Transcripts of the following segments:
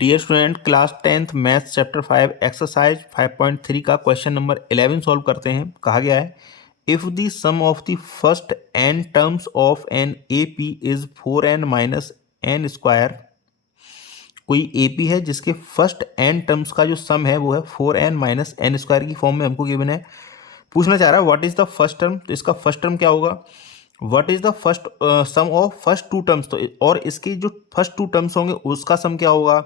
Dear student, class 10th maths chapter 5 exercise 5.3 का question number 11 solve करते हैं। कहा गया है if the sum of the first n terms of an AP is 4n minus n square. कोई AP है जिसके फर्स्ट n टर्म्स का जो सम है वो है 4n माइनस n स्क्वायर की फॉर्म में हमको गिवन है। पूछना चाह रहा है what is the first term, तो इसका फर्स्ट टर्म क्या होगा, what is the first sum of first two terms, तो और इसकी जो फर्स्ट टू टर्म्स होंगे उसका सम क्या होगा,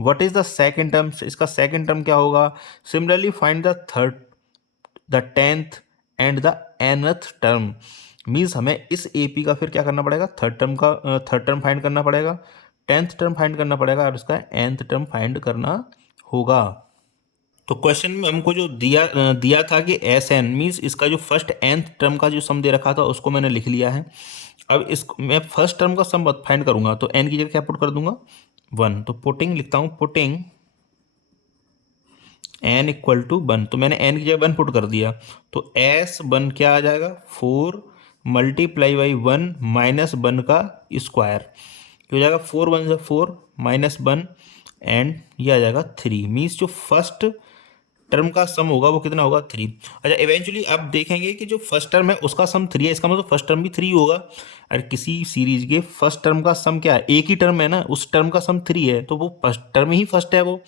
what is the second term, इसका सेकेंड टर्म क्या होगा। Similarly find the third, the tenth and the nth term. Means हमें इस AP का फिर क्या करना पड़ेगा, थर्ड टर्म फाइंड करना पड़ेगा, टेंथ टर्म फाइंड करना पड़ेगा और इसका nth टर्म फाइंड करना होगा। तो क्वेश्चन में हमको जो दिया था कि SN मीन्स इसका जो फर्स्ट nth टर्म का जो सम दे रखा था उसको मैंने लिख लिया है। अब इस मैं फर्स्ट टर्म का सम फाइंड करूंगा तो n की जगह क्या पुट कर दूंगा 1, तो पुटिंग लिखता हूं, पुटिंग n इक्वल टू 1, तो मैंने n की जगह 1 पुट कर दिया तो S1 क्या आ जाएगा 4 मल्टीप्लाई बाई 1 माइनस 1 का स्क्वायर, हो जाएगा 4 1 4 माइनस 1 एंड ये आ जाएगा 3। मीन्स जो फर्स्ट टर्म का सम होगा वो कितना होगा 3। अच्छा, इवेंचुअली आप देखेंगे कि जो फर्स्ट टर्म है उसका सम 3 है, इसका मतलब फर्स्ट टर्म भी 3 होगा। और किसी सीरीज के फर्स्ट टर्म का सम क्या है, एक ही टर्म है ना, उस टर्म का सम 3 है तो वो फर्स्ट टर्म ही फर्स्ट है, वो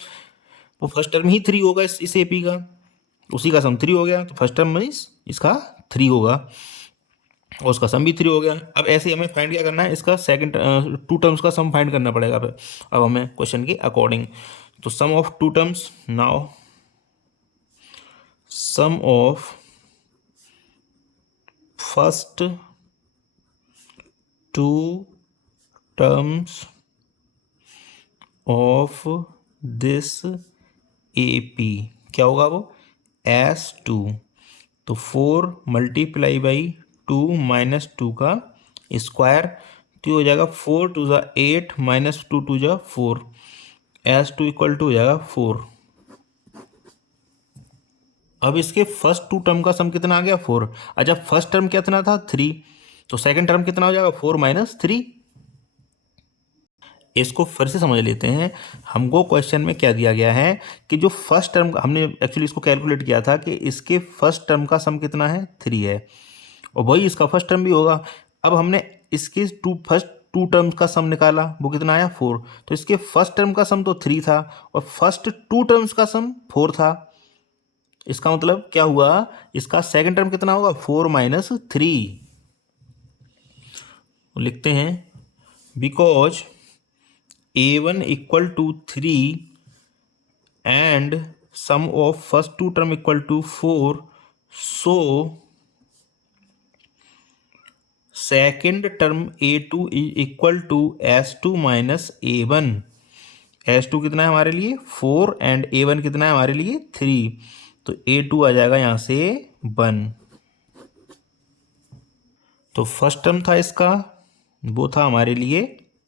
फर्स्ट टर्म ही 3 होगा इस AP का, उसी का सम 3 हो गया तो फर्स्ट टर्म मीन्स इसका 3 होगा और उसका सम भी 3 हो गया। अब ऐसे ही हमें फाइंड क्या करना है, इसका सेकंड टू टर्म्स का सम फाइंड करना पड़ेगा। अब हमें क्वेश्चन के अकॉर्डिंग, तो sum of two terms, now sum of first two terms of this AP क्या होगा वो S2, तो 4 मल्टीप्लाई बाई 2 माइनस 2 का स्क्वायर, तो हो जाएगा 4 टू ज़ा 8 माइनस 2 टू ज़ा 4, S2 इक्वल टू हो जाएगा 4। अब इसके फर्स्ट टू टर्म का सम कितना आ गया 4। अच्छा, फर्स्ट टर्म कितना था 3, तो सेकंड टर्म कितना हो जाएगा 4 माइनस 3। इसको फिर से समझ लेते हैं। हमको क्वेश्चन में क्या दिया गया है कि जो फर्स्ट टर्म, हमने एक्चुअली इसको कैलकुलेट किया था कि इसके फर्स्ट टर्म का सम कितना है 3 है और वही इसका फर्स्ट टर्म भी होगा। अब हमने इसके फर्स्ट टू टर्म्स का सम निकाला, वो कितना आया 4, तो इसके फर्स्ट टर्म का सम तो 3 था और फर्स्ट टू टर्म्स का सम 4 था। इसका मतलब क्या हुआ, इसका सेकंड टर्म कितना होगा 4 माइनस 3। लिखते हैं because A1 equal to 3 and sum of first two term equal to 4, so second term A2 is equal to S2 minus A1। S2 कितना है हमारे लिए 4 एंड A1 कितना है हमारे लिए 3, तो A2 आ जाएगा यहाँ से 1। तो फर्स्ट टर्म था इसका, वो था हमारे लिए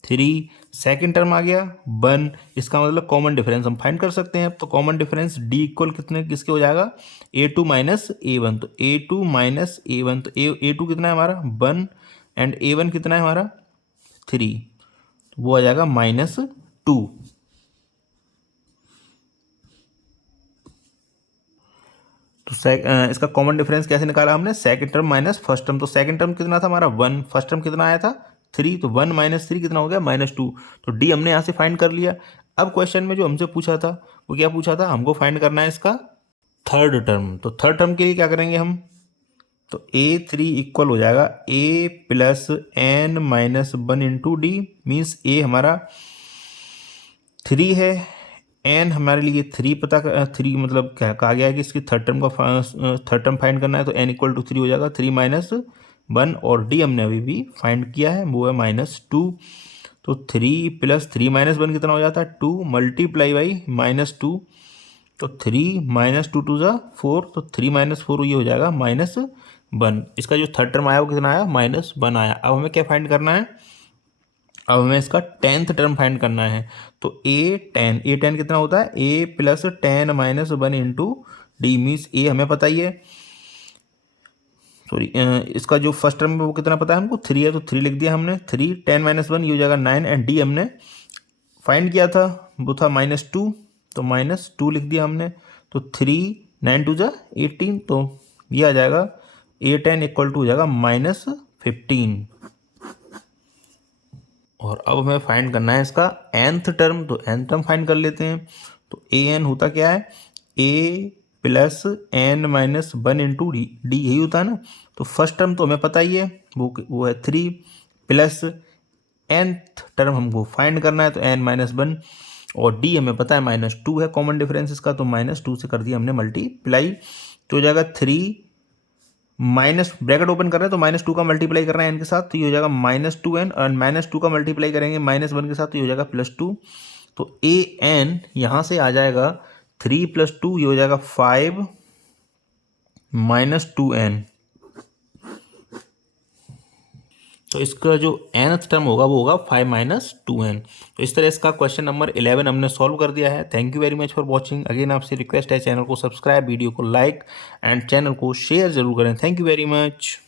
3, सेकेंड टर्म आ गया 1, इसका मतलब कॉमन डिफरेंस हम फाइंड कर सकते हैं। तो कॉमन डिफरेंस D इक्वल कितने किसके हो जाएगा A2 माइनस A1, तो A2 माइनस A1, तो A2 कितना है हमारा 1 एंड A1 कितना है हमारा 3, तो वो आ जाएगा -2। तो इसका कॉमन डिफरेंस कैसे निकाला हमने, second term minus first term, तो सेकंड टर्म कितना था हमारा 1, फर्स्ट टर्म कितना आया था 3, तो 1 माइनस 3 कितना हो गया -2, तो D हमने यहाँ से फाइंड कर लिया। अब क्वेश्चन में जो हमसे पूछा था वो क्या पूछा था, हमको फाइंड करना है इसका थर्ड टर्म। तो थर्ड टर्म के लिए क्या करेंगे हम, तो A3 इक्वल हो जाएगा A plus n minus 1 into D, means A हमारा 3 है, n हमारे लिए 3 3 मतलब क्या कहा गया है कि इसकी थर्ड टर्म फाइंड करना है, तो n इक्वल टू 3 हो जाएगा 3 माइनस 1 और D हमने अभी भी फाइंड किया है वो है -2, तो 3 प्लस 3 माइनस 1 कितना हो जाता है 2 मल्टीप्लाई बाई -2, तो 3 माइनस 2 टू ज़ा 4, तो 3 माइनस 4 ये हो जाएगा -1। इसका जो थर्ड टर्म आया वो कितना आया -1 आया। अब हमें क्या फाइंड करना है, अब हमें इसका टेंथ टर्म फाइंड करना है, तो A10 कितना होता है A plus 10 minus 1 into D, means A हमें पता ही है, सॉरी इसका जो फर्स्ट टर्म है वो कितना पता है हमको 3 है, तो 3 लिख दिया हमने, 3 10 माइनस 1 ये हो जाएगा 9 एंड D हमने फाइंड किया था वो था -2, तो -2 लिख दिया हमने। तो 3 9 2 जा 18, तो ये आ जाएगा 8n इक्वल टू हो जाएगा -15। और अब हमें फाइंड करना है इसका nth टर्म, तो nth टर्म फाइंड कर लेते हैं। तो an होता क्या है, a plus n minus 1 into D, यही होता है ना। तो फर्स्ट टर्म तो हमें पता ही है, वो है 3 प्लस nth टर्म हमको फाइंड करना है, तो n माइनस 1, और d हमें पता है -2 है, कॉमन डिफरेंस इसका, तो -2 से कर दिया हमने मल्टीप्लाई। तो हो जाएगा 3 माइनस, ब्रैकेट ओपन कर रहे हैं तो -2 का मल्टीप्लाई कर रहे हैं n के साथ, तो ये हो जाएगा -2n, और -2 का मल्टीप्लाई करेंगे -1 के साथ, तो ये हो जाएगा +2। तो an यहाँ से आ जाएगा 3 + 2, ये हो जाएगा 5 -2n। तो इसका जो nth टर्म होगा वो होगा 5 - 2n। तो इस तरह इसका क्वेश्चन नंबर 11 हमने सॉल्व कर दिया है। Thank you very much for watching. Again आपसे रिक्वेस्ट है, चैनल को सब्सक्राइब, वीडियो को लाइक एंड चैनल को शेयर जरूर करें। Thank you very much.